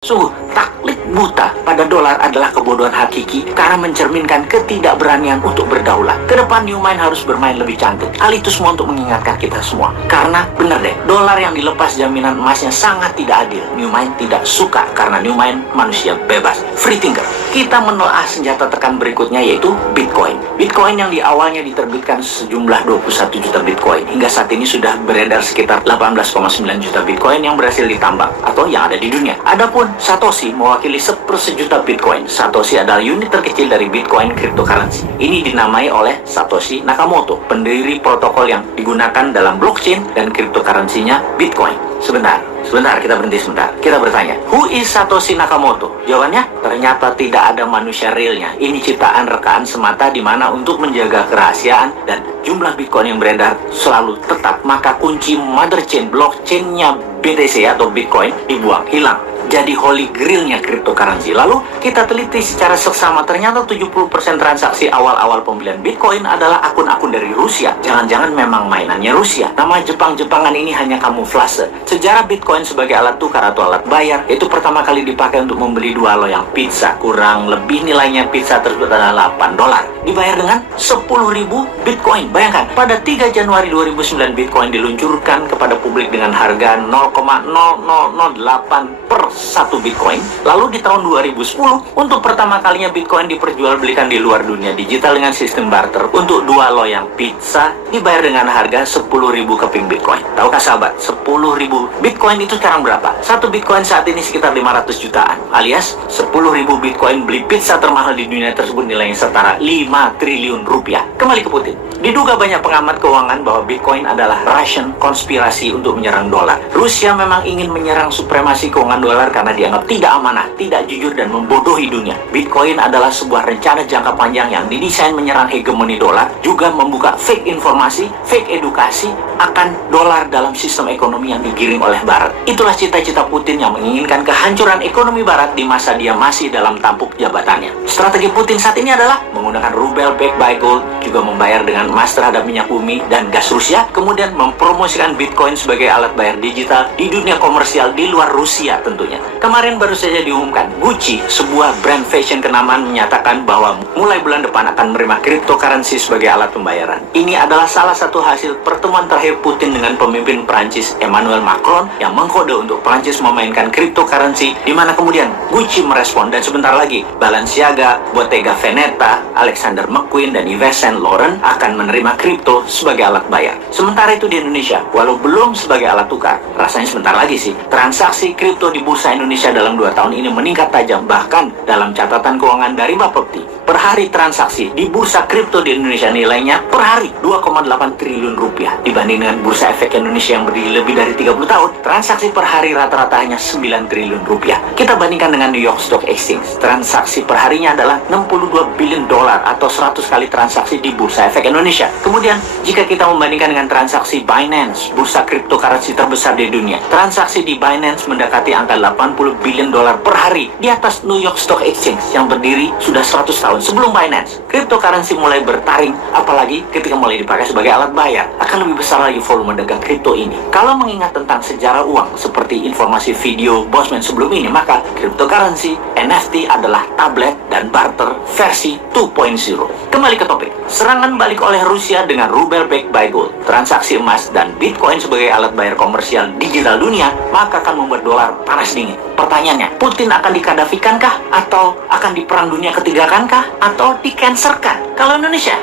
Sungguh, taklid buta pada dolar adalah kebodohan hakiki karena mencerminkan ketidakberanian untuk berdaulat. Kedepan New Mind harus bermain lebih cantik. Hal itu semua untuk mengingatkan kita semua. Karena benar deh, dolar yang dilepas jaminan emasnya sangat tidak adil. New Mind tidak suka karena New Mind manusia bebas, free thinker. Kita menelaah senjata tekan berikutnya yaitu Bitcoin. Bitcoin yang di awalnya diterbitkan sejumlah 21 juta Bitcoin. Hingga saat ini sudah beredar sekitar 18,9 juta Bitcoin yang berhasil ditambang atau yang ada di dunia. Adapun Satoshi mewakili sepersejuta Bitcoin. Satoshi adalah unit terkecil dari Bitcoin cryptocurrency. Ini dinamai oleh Satoshi Nakamoto, pendiri protokol yang digunakan dalam blockchain dan cryptocurrency-nya Bitcoin. Sebentar, kita berhenti sebentar. Kita bertanya, who is Satoshi Nakamoto? Jawabannya, ternyata tidak ada manusia realnya. Ini ciptaan rekaan semata di mana untuk menjaga kerahasiaan dan jumlah Bitcoin yang beredar selalu tetap, maka kunci mother chain blockchain-nya BTC atau Bitcoin dibuang, hilang. Jadi holy grail-nya cryptocurrency. Lalu kita teliti secara seksama, ternyata 70% transaksi awal-awal pembelian Bitcoin adalah akun-akun dari Rusia. Jangan-jangan memang mainannya Rusia. Nama Jepang-Jepangan ini hanya kamuflase. Sejarah Bitcoin sebagai alat tukar atau alat bayar itu pertama kali dipakai untuk membeli 2 loyang pizza. Kurang lebih nilainya pizza tersebut adalah $8. Dibayar dengan 10.000 Bitcoin. Bayangkan, pada 3 Januari 2009 Bitcoin diluncurkan kepada publik dengan harga 0,0008 per 1 Bitcoin. Lalu di tahun 2010 untuk pertama kalinya Bitcoin diperjualbelikan di luar dunia digital dengan sistem barter. Untuk 2 loyang pizza dibayar dengan harga 10.000 keping Bitcoin. Tahukah sahabat, 10.000 Bitcoin itu sekarang berapa? 1 Bitcoin saat ini sekitar 500 jutaan, alias 10.000 Bitcoin beli pizza termahal di dunia tersebut nilainya setara 5 triliun rupiah. Kembali ke Putin. Diduga banyak pengamat keuangan bahwa Bitcoin adalah Russian konspirasi untuk menyerang dolar. Rusia memang ingin menyerang supremasi keuangan dolar karena dianggap tidak amanah, tidak jujur, dan membodohi dunia. Bitcoin adalah sebuah rencana jangka panjang yang didesain menyerang hegemoni dolar, juga membuka fake informasi, fake edukasi akan dolar dalam sistem ekonomi yang digiring oleh Barat. Itulah cita-cita Putin yang menginginkan kehancuran ekonomi Barat di masa dia masih dalam tampuk jabatannya. Strategi Putin saat ini adalah menggunakan rubel backed by gold, juga membayar dengan emas terhadap minyak bumi dan gas Rusia, kemudian mempromosikan Bitcoin sebagai alat bayar digital di dunia komersial di luar Rusia tentunya. Kemarin baru saja diumumkan, Gucci, sebuah brand fashion kenamaan, menyatakan bahwa mulai bulan depan akan menerima cryptocurrency sebagai alat pembayaran. Ini adalah salah satu hasil pertemuan terakhir Putin dengan pemimpin Prancis Emmanuel Macron yang mengkode untuk Prancis memainkan cryptocurrency, di mana kemudian Gucci merespon, dan sebentar lagi Balenciaga, Bottega Veneta, Alexander McQueen, dan Yves Saint Laurent akan menerima kripto sebagai alat bayar. Sementara itu di Indonesia, walau belum sebagai alat tukar, rasanya sebentar lagi sih, transaksi kripto di Bursa Indonesia dalam 2 tahun ini meningkat tajam. Bahkan dalam catatan keuangan dari Bapepti, per hari transaksi di bursa kripto di Indonesia nilainya per hari 2,8 triliun rupiah. Dibanding dengan Bursa Efek Indonesia yang berdiri lebih dari 30 tahun, transaksi per hari rata-rata hanya 9 triliun rupiah. Kita bandingkan dengan New York Stock Exchange, transaksi per harinya adalah 62 billion dolar atau 100 kali transaksi di Bursa Efek Indonesia. Kemudian, jika kita membandingkan dengan transaksi Binance, bursa cryptocurrency terbesar di dunia, transaksi di Binance mendekati angka 80 billion dolar per hari, di atas New York Stock Exchange yang berdiri sudah 100 tahun sebelum Binance. Cryptocurrency mulai bertaring, apalagi ketika mulai dipakai sebagai alat bayar. Akan lebih besar lagi volume dagang kripto ini. Kalau mengingat tentang sejarah uang seperti informasi video Bosman sebelum ini, maka cryptocurrency, NFT adalah tablet dan barter versi 2.0. Kembali ke topik. Serangan balik oleh Rusia dengan rubel backed by gold, transaksi emas, dan Bitcoin sebagai alat bayar komersial digital dunia, maka akan membuat dolar panas dingin. Pertanyaannya, Putin akan dikadafikankah? Atau akan di perang dunia ketiga kankah? Atau di-cancerkan? Kalau Indonesia,